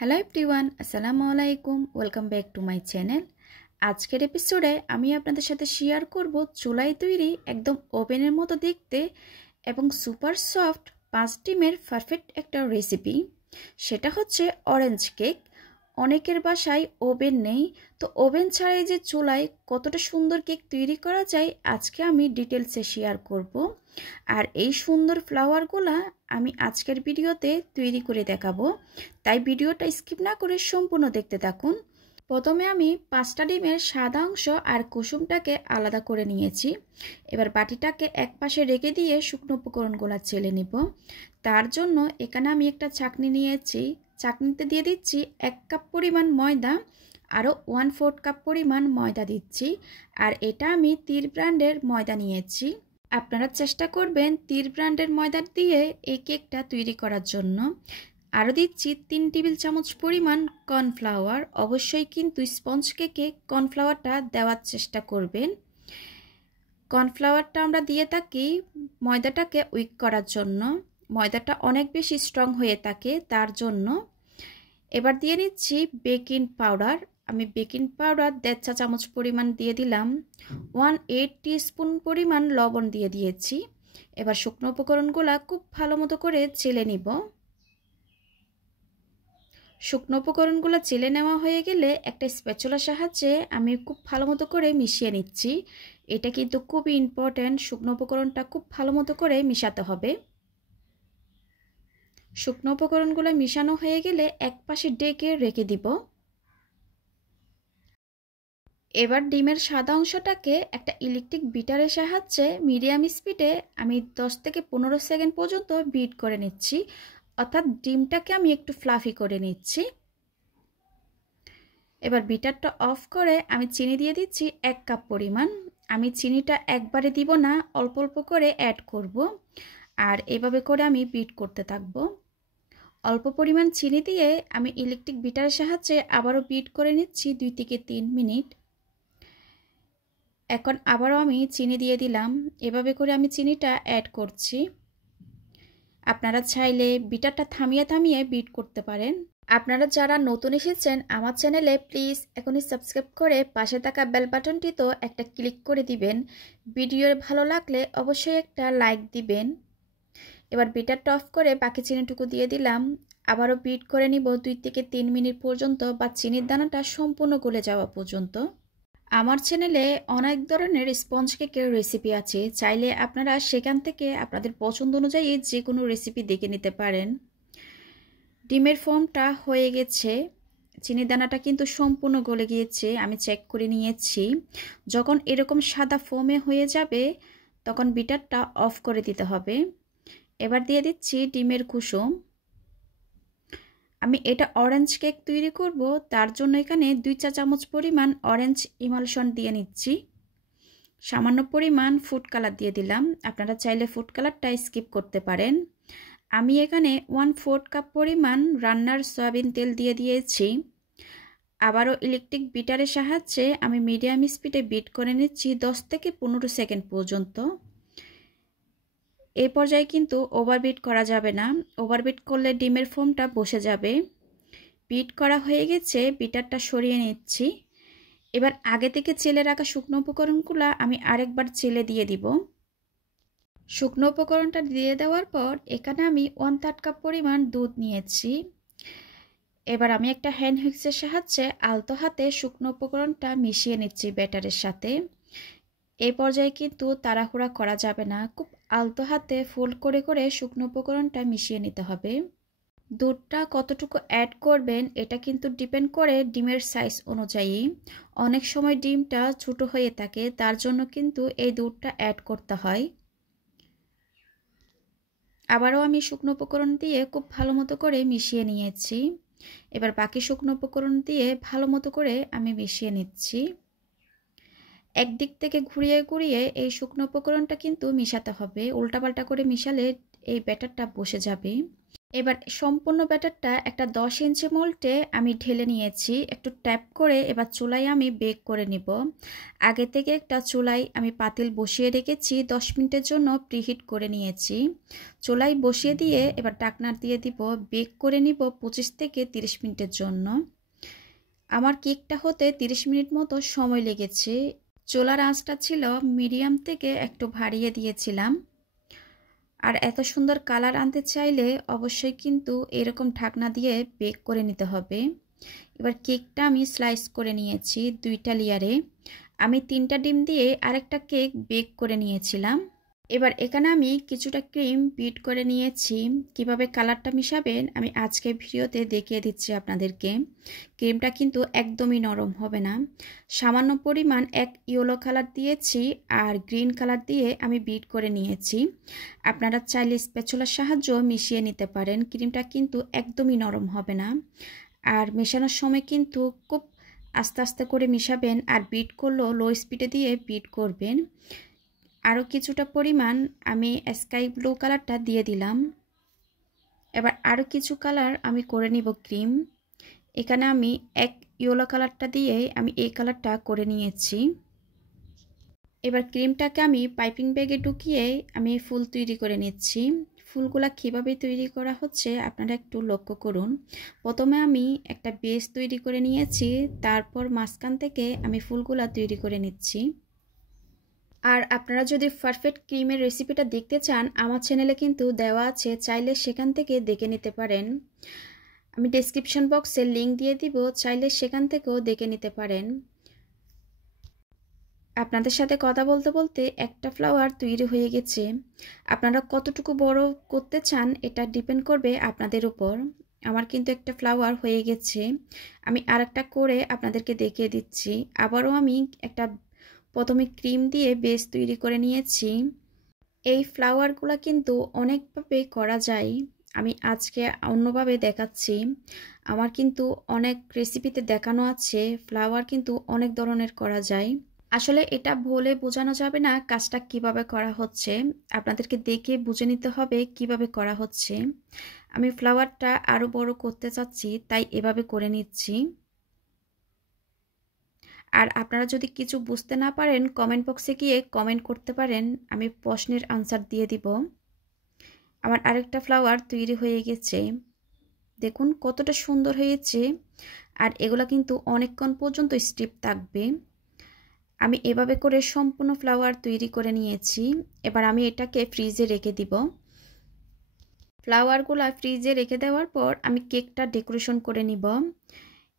Hello everyone, আসসালামু আলাইকুম। Welcome back to my channel. আজকের এপিসোডে আমি আপনাদের সাথে শেয়ার করব চুলায় তৈরি একদম ওভেনের মতো দেখতে এবং সুপার সফট 5 ডিমের পারফেক্ট একটা রেসিপি। সেটা হচ্ছে অরেঞ্জ কেক। অনেকের বাসায় ওভেন নেই, তো ওভেন ছাড়াই যে চুলায় কতটা সুন্দর কেক তৈরি করা যায় আজকে আমি ডিটেলসে শেয়ার করব। আর এই সুন্দর ফ্লাওয়ারগুলা আমি আজকের ভিডিওতে তৈরি করে দেখাবো, তাই ভিডিওটা স্কিপ না করে সম্পূর্ণ দেখতে থাকুন। প্রথমে আমি 5টা ডিমের সাদা অংশ আর কুসুমটাকে আলাদা করে নিয়েছি। এবার বাটিটাকে এক পাশে রেখে দিয়ে শুকনো উপকরণগুলো চেলে নিব। তার জন্য এখানে আমি একটা চাকনি নিয়েছি। চাকনিতে দিয়ে দিচ্ছি 1 কাপ পরিমাণ ময়দা, আরও 1/4 কাপ পরিমাণ ময়দা দিচ্ছি। আর এটা আমি তীর ব্র্যান্ডের ময়দা নিয়েছি। আপনারা চেষ্টা করবেন তীর ব্র্যান্ডের ময়দা দিয়ে এই কেকটা তৈরি করার জন্য। আরও দিচ্ছি 3 টেবিল চামচ পরিমাণ কর্নফ্লাওয়ার। অবশ্যই কিন্তু স্পঞ্জ কেকে কর্নফ্লাওয়ারটা দেওয়ার চেষ্টা করবেন। কর্নফ্লাওয়ারটা আমরা দিয়ে থাকি ময়দাটাকে উইক করার জন্য। ময়দাটা অনেক বেশি স্ট্রং হয়ে থাকে তার জন্য। এবার দিয়ে নিচ্ছি বেকিং পাউডার। আমি বেকিং পাউডার 1.5 চা চামচ পরিমাণ দিয়ে দিলাম। 1/8 টিস্পুন পরিমাণ লবণ দিয়ে দিয়েছি। এবার শুকনো উপকরণগুলো খুব ভালো মতো করে চেলে নিব। শুকনো উপকরণগুলো চেলে নেওয়া হয়ে গেলে একটা স্প্যাচুলার সাহায্যে আমি খুব ভালো মতো করে মিশিয়ে নিচ্ছি। এটা কিন্তু খুবই ইম্পর্ট্যান্ট, শুকনো উপকরণটা খুব ভালো মতো করে মিশাতে হবে। শুকনো উপকরণগুলো মিশানো হয়ে গেলে এক পাশে ডেকে রেখে দিব। এবার ডিমের সাদা অংশটাকে একটা ইলেকট্রিক বিটারের সাহায্যে মিডিয়াম স্পিডে আমি 10 থেকে 15 সেকেন্ড পর্যন্ত বিট করে নিচ্ছি। অর্থাৎ ডিমটাকে আমি একটু ফ্লাফি করে নিচ্ছি। এবার বিটারটা অফ করে আমি চিনি দিয়ে দিচ্ছি 1 কাপ পরিমাণ। আমি চিনিটা একবারে দিব না, অল্প অল্প করে অ্যাড করব। আর এভাবে করে আমি বিট করতে থাকব। অল্প পরিমাণ চিনি দিয়ে আমি ইলেকট্রিক বিটারের সাহায্যে আবারও বিট করে নিচ্ছি 2 থেকে 3 মিনিট। এখন আবারও আমি চিনি দিয়ে দিলাম। এভাবে করে আমি চিনিটা অ্যাড করছি। আপনারা চাইলে বিটারটা থামিয়ে থামিয়ে বিট করতে পারেন। আপনারা যারা নতুন এসেছেন আমার চ্যানেলে প্লিজ এখনই সাবস্ক্রাইব করে পাশে থাকা বেল বাটনটিতেও একটা ক্লিক করে দিবেন। ভিডিও ভালো লাগলে অবশ্যই একটা লাইক দিবেন। এবার বিটারটা অফ করে বাকি চিনিটুকু দিয়ে দিলাম। আবারও বিট করে নিব 2 থেকে 3 মিনিট পর্যন্ত, বা চিনির দানাটা সম্পূর্ণ গলে যাওয়া পর্যন্ত। আমার চ্যানেলে অনেক ধরনের স্পঞ্জ কেকের রেসিপি আছে, চাইলে আপনারা সেখান থেকে আপনাদের পছন্দ অনুযায়ী যে কোনো রেসিপি দেখে নিতে পারেন। ডিমের ফোমটা হয়ে গেছে, চিনি দানাটা কিন্তু সম্পূর্ণ গলে গিয়েছে, আমি চেক করে নিয়েছি। যখন এরকম সাদা ফোমে হয়ে যাবে তখন বিটারটা অফ করে দিতে হবে। এবার দিয়ে দিচ্ছি ডিমের কুসুম। আমি এটা অরেঞ্জ কেক তৈরি করব, তার জন্য এখানে 2 চা চামচ পরিমাণ অরেঞ্জ ইমালশন দিয়ে নিচ্ছি। সামান্য পরিমাণ ফুড কালার দিয়ে দিলাম। আপনারা চাইলে ফুড কালারটা স্কিপ করতে পারেন। আমি এখানে 1/4 কাপ পরিমাণ রান্নার সয়াবিন তেল দিয়ে দিয়েছি। আবারও ইলেকট্রিক বিটারের সাহায্যে আমি মিডিয়াম স্পিডে বিট করে নিচ্ছি 10 থেকে 15 সেকেন্ড পর্যন্ত। এই পর্যায়ে কিন্তু ওভারবিট করা যাবে না, ওভারবিট করলে ডিমের ফোমটা বসে যাবে। বিট করা হয়ে গেছে, বিটারটা সরিয়ে নিচ্ছি। এবার আগে থেকে চেলে রাখা শুকনো উপকরণগুলো আমি আরেকবার চেলে দিয়ে দিব। শুকনো উপকরণটা দিয়ে দেওয়ার পর এখানে আমি 1/3 কাপ পরিমাণ দুধ নিয়েছি। এবার আমি একটা হ্যান্ড হুইক্সের সাহায্যে আলতো হাতে শুকনো উপকরণটা মিশিয়ে নিচ্ছি ব্যাটারের সাথে। এই পর্যায়ে কিন্তু তাড়াহুড়া করা যাবে না, খুব আলতো হাতে ফোল্ড করে করে শুকনো উপকরণটা মিশিয়ে নিতে হবে। দুধটা কতটুকু অ্যাড করবেন এটা কিন্তু ডিপেন্ড করে ডিমের সাইজ অনুযায়ী। অনেক সময় ডিমটা ছোট হয়ে থাকে, তার জন্য কিন্তু এই দুধটা অ্যাড করতে হয়। আবারও আমি শুকনো উপকরণ দিয়ে খুব ভালো মতো করে মিশিয়ে নিয়েছি। এবার বাকি শুকনো উপকরণ দিয়ে ভালো মতো করে আমি মিশিয়ে নিচ্ছি। একদিক থেকে ঘুরিয়ে ঘুরিয়ে এই শুকনো উপকরণটা কিন্তু মিশাতে হবে, উল্টাপাল্টা করে মিশালে এই ব্যাটারটা বসে যাবে। এবার সম্পূর্ণ ব্যাটারটা একটা 10 ইঞ্চি মোল্ডে আমি ঢেলে নিয়েছি। একটু ট্যাপ করে এবার চুলায় আমি বেক করে নিব। আগে থেকে একটা চুলায় আমি পাতিল বসিয়ে রেখেছি, 10 মিনিটের জন্য প্রিহিট করে নিয়েছি। চুলায় বসিয়ে দিয়ে এবার ঢাকনা দিয়ে দিব, বেক করে নিব 25 থেকে 30 মিনিটের জন্য। আমার কেকটা হতে 30 মিনিট মতো সময় লেগেছে। চুলার আঁচটা ছিল মিডিয়াম থেকে একটু বাড়িয়ে দিয়েছিলাম। আর এত সুন্দর কালার আনতে চাইলে অবশ্যই কিন্তু এরকম ঢাকনা দিয়ে বেক করে নিতে হবে। এবার কেকটা আমি স্লাইস করে নিয়েছি 2টা লেয়ারে। আমি 3টা ডিম দিয়ে আরেকটা কেক বেক করে নিয়েছিলাম। এবার এখানে আমি কিছুটা ক্রিম বিট করে নিয়েছি। কিভাবে কালারটা মিশাবেন আমি আজকের ভিডিওতে দেখিয়ে দিচ্ছি আপনাদেরকে। ক্রিমটা কিন্তু একদমই নরম হবে না। সামান্য পরিমাণ এক ইয়েলো কালার দিয়েছি আর গ্রিন কালার দিয়ে আমি বিট করে নিয়েছি। আপনারা চাইলে স্প্যাচুলার সাহায্যে মিশিয়ে নিতে পারেন। ক্রিমটা কিন্তু একদমই নরম হবে না। আর মেশানোর সময় কিন্তু খুব আস্তে আস্তে করে মিশাবেন, আর বিট করলেও লো স্পিডে দিয়ে বিট করবেন। আরও কিছুটা পরিমাণ আমি স্কাই ব্লু কালারটা দিয়ে দিলাম। এবার আরও কিছু কালার আমি করে নিব ক্রিম। এখানে আমি এক ইয়েলো কালারটা দিয়ে আমি এই কালারটা করে নিয়েছি। এবার ক্রিমটাকে আমি পাইপিং ব্যাগে ঢুকিয়ে আমি ফুল তৈরি করে নিচ্ছি। ফুলগুলা কীভাবে তৈরি করা হচ্ছে আপনারা একটু লক্ষ্য করুন। প্রথমে আমি একটা বেস তৈরি করে নিয়েছি, তারপর মাঝখান থেকে আমি ফুলগুলা তৈরি করে নিচ্ছি। আর আপনারা যদি পারফেক্ট ক্রিমের রেসিপিটা দেখতে চান আমার চ্যানেলে কিন্তু দেওয়া আছে, চাইলে সেখান থেকে দেখে নিতে পারেন। আমি ডেসক্রিপশন বক্সে লিংক দিয়ে দিব, চাইলে সেখান থেকেও দেখে নিতে পারেন। আপনাদের সাথে কথা বলতে বলতে একটা ফ্লাওয়ার তৈরি হয়ে গেছে। আপনারা কতটুকু বড় করতে চান এটা ডিপেন্ড করবে আপনাদের উপর। আমার কিন্তু একটা ফ্লাওয়ার হয়ে গেছে। আমি আরেকটা করে আপনাদেরকে দেখিয়ে দিচ্ছি। আবারও আমি একটা প্রথমে ক্রিম দিয়ে বেস তৈরি করে নিয়েছি। এই ফ্লাওয়ারগুলো কিন্তু অনেকভাবে করা যায়, আমি আজকে অন্যভাবে দেখাচ্ছি। আমার কিন্তু অনেক রেসিপিতে দেখানো আছে ফ্লাওয়ার কিন্তু অনেক ধরনের করা যায়। আসলে এটা বলে বোঝানো যাবে না কাজটা কিভাবে করা হচ্ছে, আপনাদেরকে দেখে বুঝে নিতে হবে কিভাবে করা হচ্ছে। আমি ফ্লাওয়ারটা আরও বড় করতে চাচ্ছি তাই এভাবে করে নিচ্ছি। আর আপনারা যদি কিছু বুঝতে না পারেন কমেন্ট বক্সে গিয়ে কমেন্ট করতে পারেন, আমি প্রশ্নের আনসার দিয়ে দিব। আমার আরেকটা ফ্লাওয়ার তৈরি হয়ে গেছে, দেখুন কতটা সুন্দর হয়েছে। আর এগুলো কিন্তু অনেকক্ষণ পর্যন্ত স্টিপ থাকবে। আমি এভাবে করে সম্পূর্ণ ফ্লাওয়ার তৈরি করে নিয়েছি। এবার আমি এটাকে ফ্রিজে রেখে দিব। ফ্লাওয়ারগুলো ফ্রিজে রেখে দেওয়ার পর আমি কেকটা ডেকোরেশন করে নিব।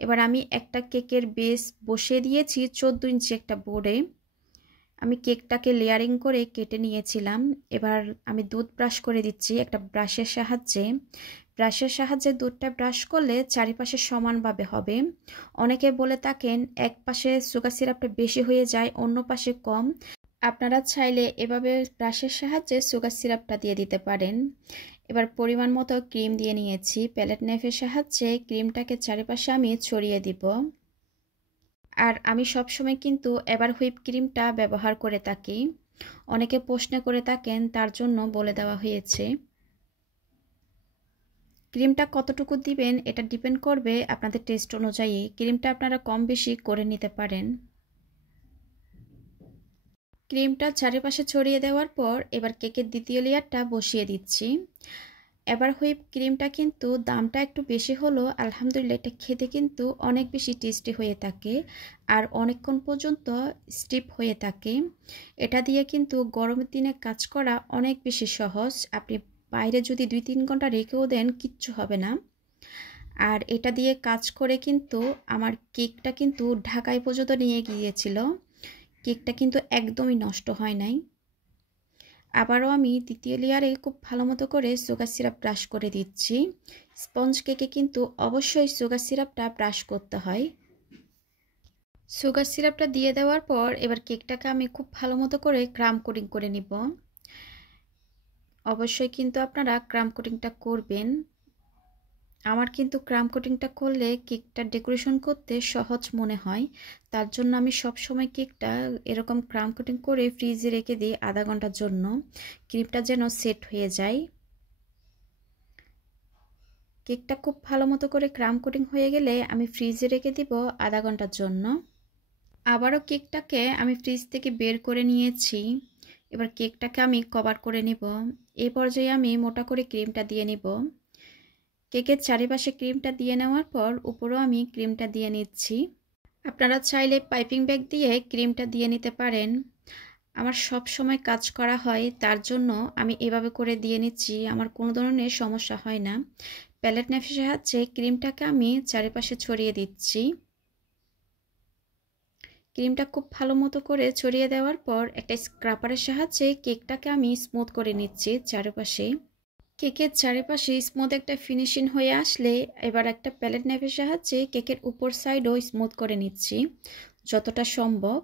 এবার আমি একটা কেকের বেস বসিয়ে দিয়েছি 14 ইঞ্চি একটা বোর্ডে। আমি কেকটাকে লেয়ারিং করে কেটে নিয়েছিলাম। এবার আমি দুধ ব্রাশ করে দিচ্ছি একটা ব্রাশের সাহায্যে। ব্রাশের সাহায্যে দুধটা ব্রাশ করলে চারিপাশে সমানভাবে হবে। অনেকে বলে থাকেন এক পাশে সুগার সিরাপটা বেশি হয়ে যায় অন্য পাশে কম। আপনারা চাইলে এভাবে ব্রাশের সাহায্যে সুগার সিরাপটা দিয়ে দিতে পারেন। এবার পরিমাণ মতো ক্রিম দিয়ে নিয়েছি। প্যালেট নাইফের সাহায্যে ক্রিমটাকে চারিপাশে আমি ছড়িয়ে দিব। আর আমি সবসময় কিন্তু এবার হুইপ ক্রিমটা ব্যবহার করে থাকি। অনেকে প্রশ্ন করে থাকেন, তার জন্য বলে দেওয়া হয়েছে। ক্রিমটা কতটুকু দিবেন এটা ডিপেন্ড করবে আপনাদের টেস্ট অনুযায়ী। ক্রিমটা আপনারা কম বেশি করে নিতে পারেন। ক্রিমটা চারিপাশে ছড়িয়ে দেওয়ার পর এবার কেকের দ্বিতীয় লেয়ারটা বসিয়ে দিচ্ছি। এবার হুইপ ক্রিমটা কিন্তু দামটা একটু বেশি হলো, আলহামদুলিল্লাহ এটা খেতে কিন্তু অনেক বেশি টেস্টি হয়ে থাকে আর অনেকক্ষণ পর্যন্ত স্টিপ হয়ে থাকে। এটা দিয়ে কিন্তু গরমের দিনে কাজ করা অনেক বেশি সহজ। আপনি বাইরে যদি 2-3 ঘন্টা রেখেও দেন কিচ্ছু হবে না। আর এটা দিয়ে কাজ করে কিন্তু আমার কেকটা কিন্তু ঢাকায় পর্যন্ত নিয়ে গিয়েছিল। কেকটা কিন্তু একদমই নষ্ট হয় নাই। আবারও আমি দ্বিতীয় লেয়ারে খুব ভালো মতো করে সুগার সিরাপ ব্রাশ করে দিচ্ছি। স্পঞ্জ কেকে কিন্তু অবশ্যই সুগার সিরাপটা ব্রাশ করতে হয়। সুগার সিরাপটা দিয়ে দেওয়ার পর এবার কেকটাকে আমি খুব ভালো মতো করে ক্রাম কোটিং করে নিব। অবশ্যই কিন্তু আপনারা ক্রাম কোটিংটা করবেন। আমার কিন্তু ক্রাম কোটিংটা করলে কেকটা ডেকোরেশন করতে সহজ মনে হয়, তার জন্য আমি সব সময় কেকটা এরকম ক্রাম কোটিং করে ফ্রিজে রেখে দিই আধা ঘন্টার জন্য, ক্রিমটা যেন সেট হয়ে যায়। কেকটা খুব ভালো মতো করে ক্রাম কোটিং হয়ে গেলে আমি ফ্রিজে রেখে দিব আধা ঘন্টার জন্য। আবারও কেকটাকে আমি ফ্রিজ থেকে বের করে নিয়েছি। এবার কেকটাকে আমি কভার করে নিব। এই পর্যায়ে আমি মোটা করে ক্রিমটা দিয়ে নিব। কেকের চারিপাশে ক্রিমটা দিয়ে নেওয়ার পর উপরেও আমি ক্রিমটা দিয়ে নিচ্ছি। আপনারা চাইলে পাইপিং ব্যাগ দিয়ে ক্রিমটা দিয়ে নিতে পারেন। আমার সব সময় কাজ করা হয়, তার জন্য আমি এভাবে করে দিয়ে নিচ্ছি। আমার কোনো ধরনের সমস্যা হয় না। প্যালেট নাইফের সাহায্যে ক্রিমটাকে আমি চারিপাশে ছড়িয়ে দিচ্ছি। ক্রিমটা খুব ভালো মতো করে ছড়িয়ে দেওয়ার পর একটা স্ক্রাপারের সাহায্যে কেকটাকে আমি স্মুথ করে নিচ্ছি চারপাশে। কেকের চারিপাশে স্মুথ একটা ফিনিশিং হয়ে আসলে এবার একটা প্যালেট নাইফের সাহায্যে কেকের উপর সাইডও স্মুথ করে নিচ্ছি যতটা সম্ভব।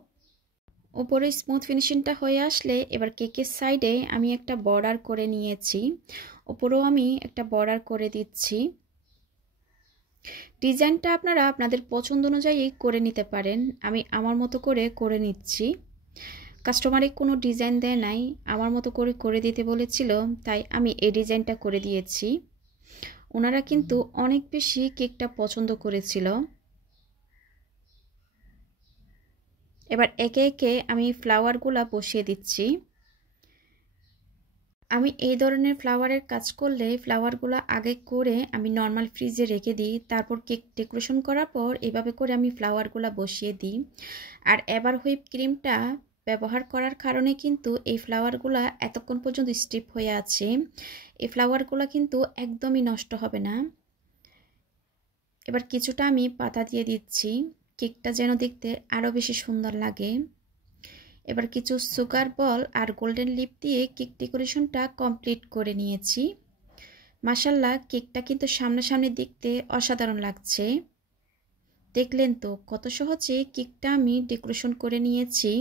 উপরে স্মুথ ফিনিশিংটা হয়ে আসলে এবার কেকের সাইডে আমি একটা বর্ডার করে নিয়েছি। উপরেও আমি একটা বর্ডার করে দিচ্ছি। ডিজাইনটা আপনারা আপনাদের পছন্দ অনুযায়ী করে নিতে পারেন। আমি আমার মতো করে নিচ্ছি। কাস্টমারে কোনো ডিজাইন দেয় নাই, আমার মতো করে দিতে বলেছিল, তাই আমি এই ডিজাইনটা করে দিয়েছি। ওনারা কিন্তু অনেক বেশি কেকটা পছন্দ করেছিল। এবার একে একে আমি ফ্লাওয়ারগুলো বসিয়ে দিচ্ছি। আমি এই ধরনের ফ্লাওয়ারের কাজ করলে ফ্লাওয়ারগুলো আগে করে আমি নর্মাল ফ্রিজে রেখে দিই, তারপর কেক ডেকোরেশন করার পর এভাবে করে আমি ফ্লাওয়ারগুলো বসিয়ে দিই। আর এবার হুইপ ক্রিমটা ব্যবহার করার কারণে কিন্তু এই ফ্লাওয়ারগুলো এতক্ষণ পর্যন্ত স্টিপ হয়ে আছে। এই ফ্লাওয়ারগুলো কিন্তু একদমই নষ্ট হবে না। এবার কিছুটা আমি পাতা দিয়ে দিচ্ছি, কেকটা যেন দেখতে আরও বেশি সুন্দর লাগে। এবার কিছু সুগার বল আর গোল্ডেন লিপ দিয়ে কেক ডেকোরেশনটা কমপ্লিট করে নিয়েছি। মাশাআল্লাহ, কেকটা কিন্তু সামনাসামনি দেখতে অসাধারণ লাগছে। দেখলেন তো কত সহজে কেকটা আমি ডেকোরেশন করে নিয়েছি।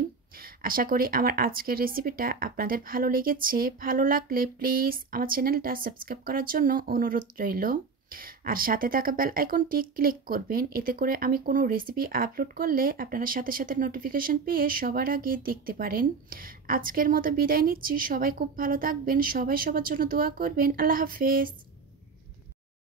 আশা করি আমার আজকের রেসিপিটা আপনাদের ভালো লেগেছে। ভালো লাগলে প্লিজ আমার চ্যানেলটা সাবস্ক্রাইব করার জন্য অনুরোধ রইল। আর সাথে থাকা বেল আইকনটি ক্লিক করবেন, এতে করে আমি কোনো রেসিপি আপলোড করলে আপনারা সাথে সাথে নোটিফিকেশন পেয়ে সবার আগে দেখতে পারেন। আজকের মতো বিদায় নিচ্ছি। সবাই খুব ভালো থাকবেন, সবাই সবার জন্য দোয়া করবেন। আল্লাহ হাফেজ।